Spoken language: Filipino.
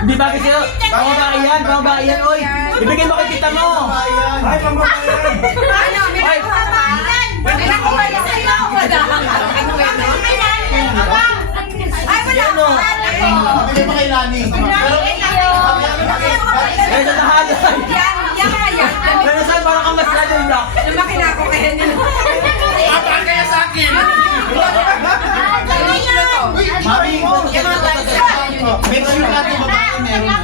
Hindi ba kasi babae yan, oy. Ibigay mo kay tita mo. Ay, pambabayan. Ano, may nakuha na sa'yo. Wala. Ano ba yun? Ay, wala. Bigay mo kay Lani. Eh, sa tahanan. Yan. Pero saan parang kang mas ladong block? Lumaki na ako kaya nila. Para kaya sa akin. Ano yun? Mami, make sure natin babae meron.